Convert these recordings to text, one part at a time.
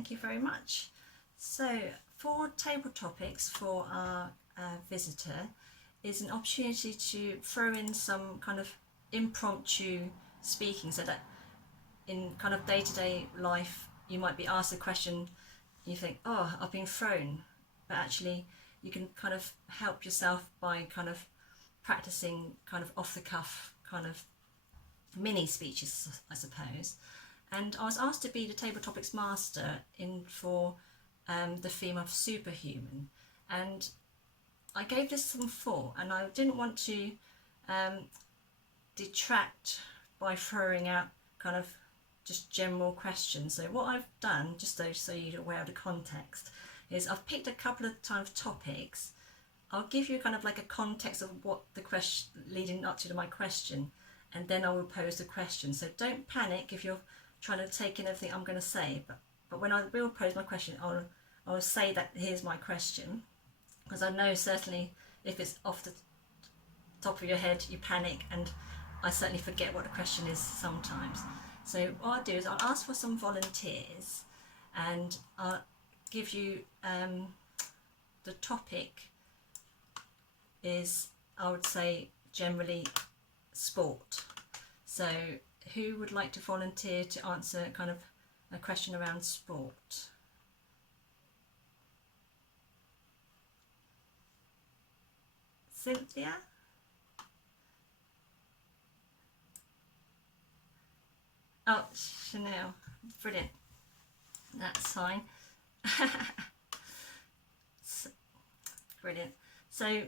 thank you very much. So for table topics for our visitor is an opportunity to throw in some kind of impromptu speaking, so that in kind of day-to-day life you might be asked a question, you think, oh, I've been thrown, but actually you can kind of help yourself by kind of practicing kind of off-the-cuff kind of mini speeches, I suppose. And I was asked to be the Tabletopics master for the theme of superhuman, and I gave this some thought, and I didn't want to detract by throwing out kind of just general questions. So what I've done, just so you're aware of the context, is I've picked a couple of kind of topics. I'll give you kind of like a context of what the question leading up to my question, and then I will pose the question. So don't panic if you're trying to take in everything I'm going to say, but when I will pose my question, I'll say that here's my question, because I know certainly if it's off the top of your head you panic, and I certainly forget what the question is sometimes. So what I'll do is I'll ask for some volunteers, and I'll give you the topic is, I would say, generally sport. So who would like to volunteer to answer kind of a question around sport? Cynthia? Oh, Chanel, brilliant. That's fine. Brilliant. So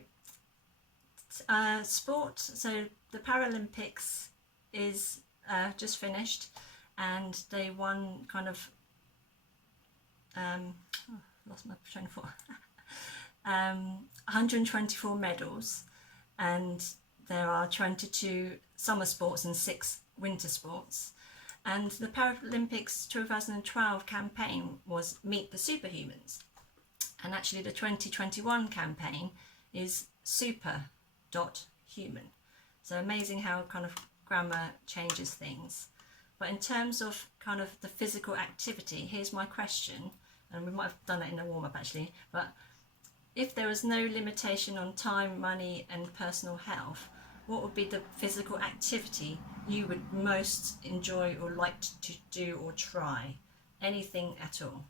sport, so the Paralympics is just finished, and they won kind of lost my train of thought. 124 medals, and there are 22 summer sports and 6 winter sports. And the Paralympics 2012 campaign was Meet the Superhumans, and actually the 2021 campaign is super.human. So amazing how kind of grammar changes things. But in terms of kind of the physical activity, here's my question, and we might have done it in a warm-up actually, but if there was no limitation on time, money and personal health, what would be the physical activity you would most enjoy or like to do or try? Anything at all.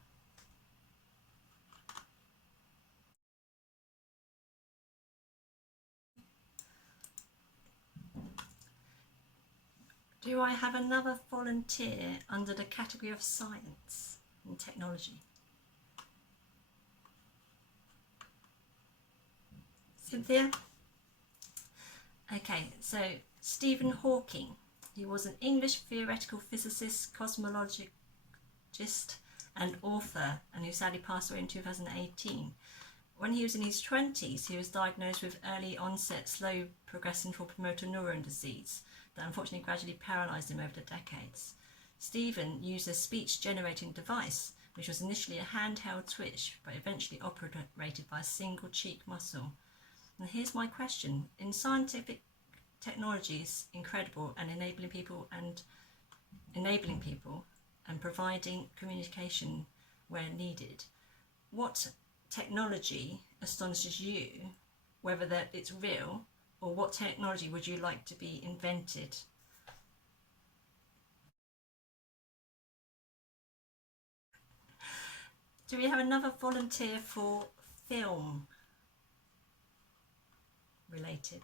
Do I have another volunteer under the category of science and technology? Cynthia? Okay, so Stephen Hawking. He was an English theoretical physicist, cosmologist and author, and who sadly passed away in 2018. When he was in his 20s, he was diagnosed with early onset slow progressing motor neuron disease that unfortunately gradually paralysed him over the decades. Stephen used a speech generating device, which was initially a handheld switch, but eventually operated by a single cheek muscle. And here's my question. In scientific technology is incredible and enabling people and providing communication where needed. What technology astonishes you, whether that it's real, or what technology would you like to be invented? Do we have another volunteer for film related?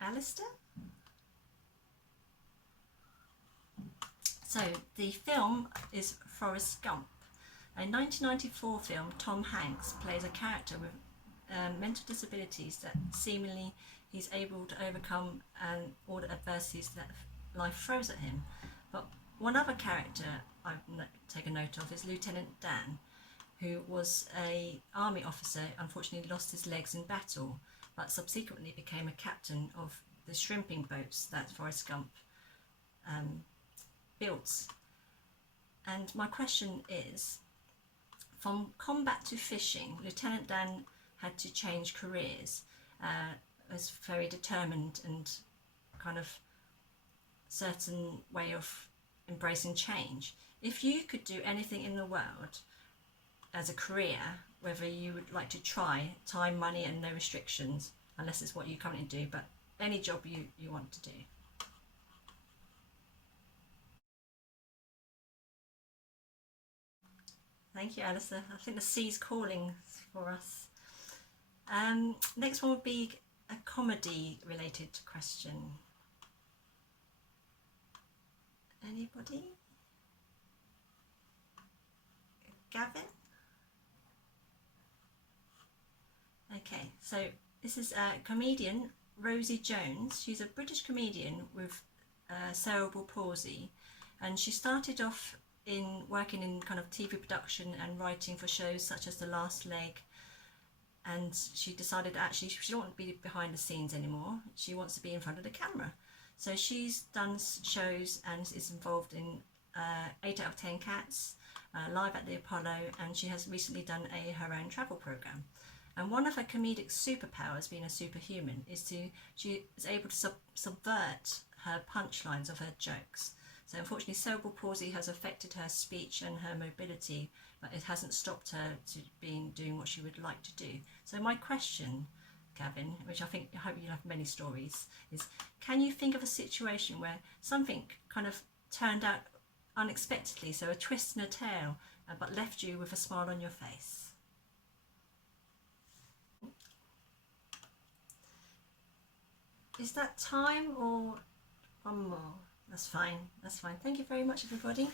Alistair? So the film is Forrest Gump. A 1994 film, Tom Hanks plays a character with mental disabilities that seemingly he's able to overcome and all the adversities that life throws at him. But one other character I've taken note of is Lieutenant Dan, who was an army officer, unfortunately lost his legs in battle, but subsequently became a captain of the shrimping boats that Forrest Gump built. And my question is, from combat to fishing, Lieutenant Dan had to change careers, was very determined and kind of certain way of embracing change. If you could do anything in the world as a career, whether you would like to try, time, money and no restrictions, unless it's what you currently do, but any job you want to do. Thank you, Alistair. I think the sea's calling for us. Next one would be a comedy related question. Anybody? Gavin? Okay, so this is a comedian, Rosie Jones. She's a British comedian with cerebral palsy, and she started off in working in kind of TV production and writing for shows such as The Last Leg, and she decided actually she don't want to be behind the scenes anymore. She wants to be in front of the camera. So she's done shows and is involved in 8 out of 10 Cats, Live at the Apollo, and she has recently done her own travel program. And one of her comedic superpowers, being a superhuman, is she is able to subvert her punchlines of her jokes. So unfortunately, cerebral palsy has affected her speech and her mobility, but it hasn't stopped her doing what she would like to do. So my question, Gavin, which I hope you'll have many stories, is can you think of a situation where something kind of turned out unexpectedly, so a twist and a turn, but left you with a smile on your face? Is that time or one more? That's fine. That's fine. Thank you very much, everybody.